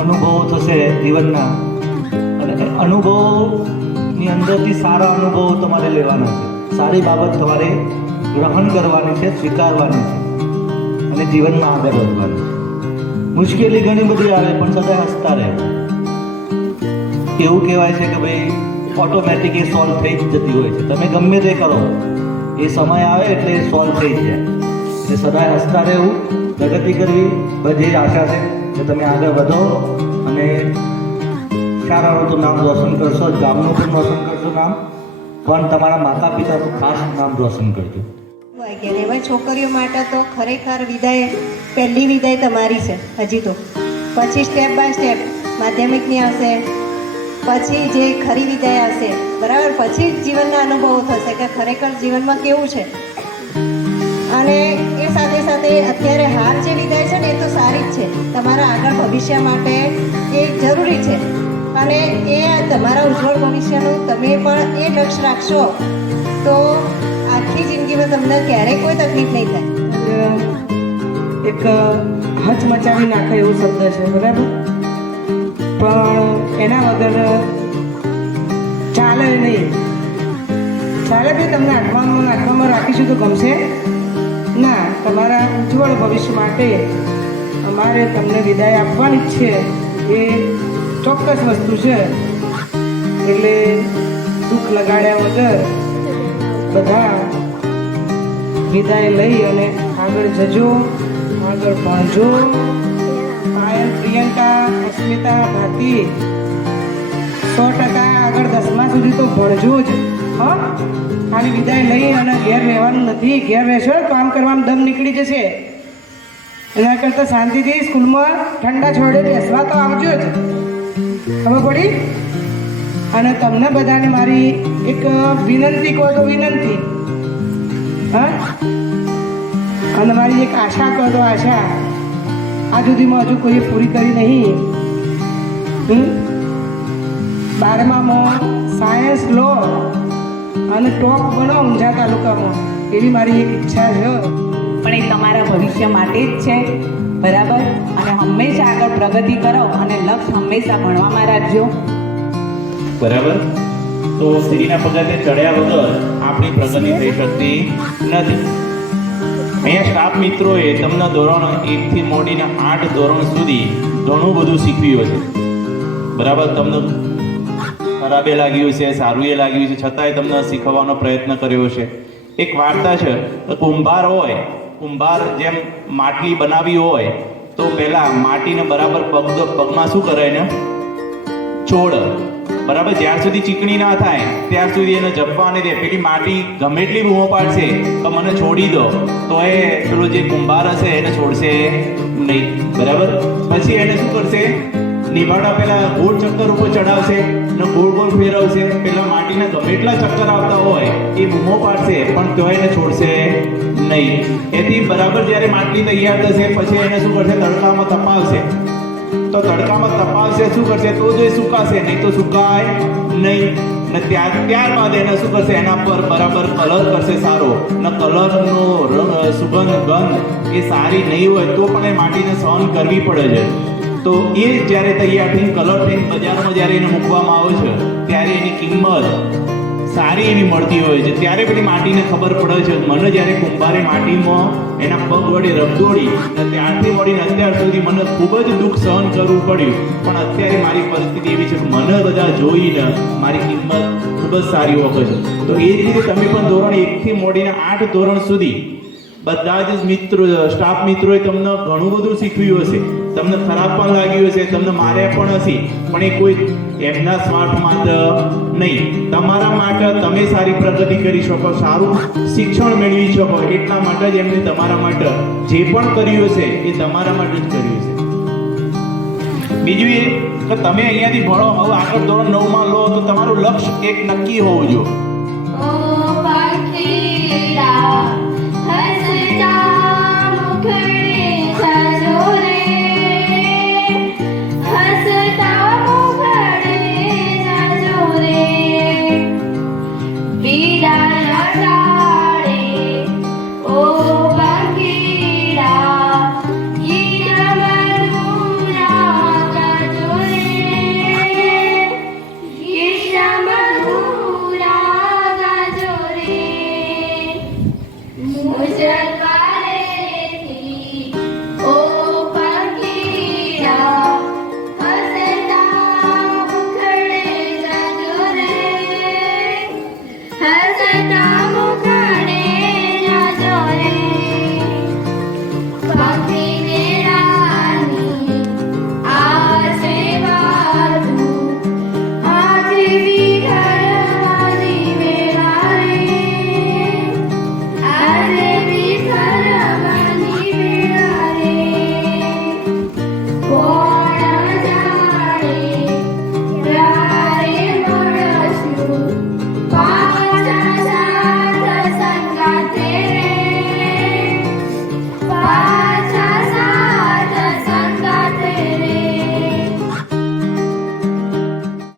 અનુભવો થશે જીવનના. અને એ અનુભવોની અંદરથી સારા અનુભવો તમારે લેવાના છે. સારી બાબત તમારે ગ્રહણ કરવાની છે, સ્વીકારવાની છે. અને જીવનમાં આગળ વધવાનું મુશ્કેલી ઘણી બધી આવે, પણ સદાય હસતા રહે. એવું કહેવાય છે કે ભાઈ ઓટોમેટિક એ સોલ્વ થઈ જ જતી હોય છે. તમે ગમે તે કરો. એ સમય આવે એટલે એ સોલ્વ થઈ જાય. એટલે સદાય હસતા રહેવું, પ્રગતિ કરવી બધી આશા છે કે તમે આગળ વધો. અને સારાનું નામ રોશન કરશો, ગામનું પણ રોશન કરશો નામ. પણ તમારા માતા પિતાનું ખાસ નામ રોશન કરજો. છોકરીઓ માટે તો ખરેખર વિદાય, પહેલી વિદાય તમારી છે, હજી તો. પછી સ્ટેપ બાય સ્ટેપ માધ્યમિકની આવશે, પછી જે ખરી વિદાય આવશે, બરાબર? પછી જ જીવનના અનુભવો થશે કે ખરેખર જીવનમાં કેવું છે? અને એ સાથે સાથે અત્યારે ભવિષ્ય માટે એ જરૂરી છે. અને એ તમારા ઉજ્જવળ ભવિષ્યનું તમે પણ એ લક્ષ્ય રાખશો, તો આખી જિંદગીમાં તમને ક્યારેય કોઈ તકલીફ નહીં થાય. એક હચમચાવી નાખે એવો શબ્દ છે, બરાબર? પણ એના વગર ચાલે નહીં. ચાલે બી તમને આઠમામાં આઠમામાં રાખીશું તો ગમશે? ના, તમારા ઉજ્જવળ ભવિષ્ય માટે અમારે તમને વિદાય આપવાની જ છે. એ ચોક્કસ વસ્તુ છે. એટલે દુઃખ લગાડ્યા વગર બધા વિદાય લઈ અને આગળ જજો, આગળ ભણજો. પાયલ પ્રિયંકા, અસ્મિતા, ભાતી, સો ટકા આગળ દસમા સુધી તો ભણજો જ. હા? ખાલી વિદાય લઈ અને ઘેર રહેવાનું નથી. ઘેર રહેશો કામ કરવામાં દમ નીકળી જશે. એના કરતાં શાંતિથી સ્કૂલમાં ઠંડા છોડે બેસવા તો આવજો જ. ખબર પડી? અને તમને બધાને મારી એક વિનંતી કહો તો વિનંતી. હા? અને મારી એક આશા કહો તો આશા. આ સુધીમાં હજુ કોઈએ પૂરી કરી નહીં? બારમામાં સાયન્સ લો અને ટોપ બનો ઊંઝા તાલુકામાં. એવી મારી એક ઈચ્છા છે. પણ એ તમારા ભવિષ્ય માટે જ છે. બરાબર? અને હંમેશા આગળ પ્રગતિ કરો અને લક્ષ હંમેશા ભણવામાં રાખજો. બરાબર? તો સ્ત્રીના પગથિયે ચડ્યા વગર આપણી પ્રગતિ થઈ શકતી નથી. અહીંયા સ્ટાફ મિત્રોએ તમને ધોરણ એકથી મોડીને આઠ ધોરણ સુધી ઘણું બધું શીખવ્યું છે બરાબર? તમને ખરાબે લાગ્યું છે સારું એ લાગ્યું છે છતાંય તમને શીખવવાનો પ્રયત્ન કર્યો છે એક વાર્તા છે કુંભાર હોય કુંભાર જેમ માટલી બનાવી હોય, તો પહેલાં માટીને બરાબર પગ, પગમાં શું કરે એને? છોડ. બરાબર? જ્યાં સુધી ચીકણી ના થાય, ત્યાં સુધી એને જપવા નહીં દે. પેલી માટી ગમે એટલી રૂમો પાડશે, તો મને છોડી દો. તો એ પેલો જે કુંભાર હશે, એને છોડશે નહીં. બરાબર? પછી એને શું કરશે? નિભાડા પેલા ગોળ ચક્કર ઉપર ચડાવશે ને ગોળ ગોળ ફેરવશે. પેલા માટીના ગમે એટલા ચક્કર આવતા હોય, એ બૂમો પાડશે, પણ તોય એને છોડશે નહીં. એથી બરાબર જ્યારે માટલી તૈયાર થશે, પછી એને શું કરશે? તડકામાં તપાવશે. તો તડકામાં તપાવશે, શું કરશે? તો જ એ સુકાશે, નહીં તો સુકાય નહીં. ને ત્યાર, ત્યારબાદ એને શું કરશે? એના પર બરાબર કલર કરશે સારો. ને કલરનો રંગ, સુગંધ, ગંધ એ સારી નહીં હોય, તો પણ એ માટીને સહન કરવી પડે છે. તો એ જ્યારે તૈયાર થઈને કલર થઈને બજારમાં જ્યારે એને મૂકવામાં આવે છે, ત્યારે એની કિંમત સારી એવી મળતી હોય છે. ત્યારે પેલી માટીને ખબર પડે છે. મને જ્યારે કુંભારે માટીમાં એના પગ વડે રબદોડી ત્યારથી મળીને અત્યાર સુધી મને ખૂબ જ દુઃખ સહન કરવું પડ્યું. પણ અત્યારે મારી પરિસ્થિતિ એવી છે કે મને બધા જોઈને મારી કિંમત ખૂબ જ સારી વખત છે. તો એ જ રીતે તમે પણ ધોરણ એકથી મોડીને આઠ ધોરણ સુધી બધા જ મિત્રો સ્ટાફ મિત્રોએ તમને ઘણું બધું શીખવ્યું હશે. તમને ખરાબ પણ લાગ્યું હશે, તમને માર્યા પણ હશે, પણ એ કોઈ એમના સ્વાર્થ માટે નહીં. તમારા માટે તમે સારી પ્રગતિ કરી શકો, સારું શિક્ષણ મેળવી શકો, એટલા માટે જ એમને તમારા માટે જે પણ કર્યું હશે, એ તમારા માટે જ કર્યું છે બીજું એ કે તમે અહીંયાથી ભણો, હવે આગળ ધોરણ નવમાં લો, તો તમારું લક્ષ્ય એક નક્કી હોવું જોઈએ.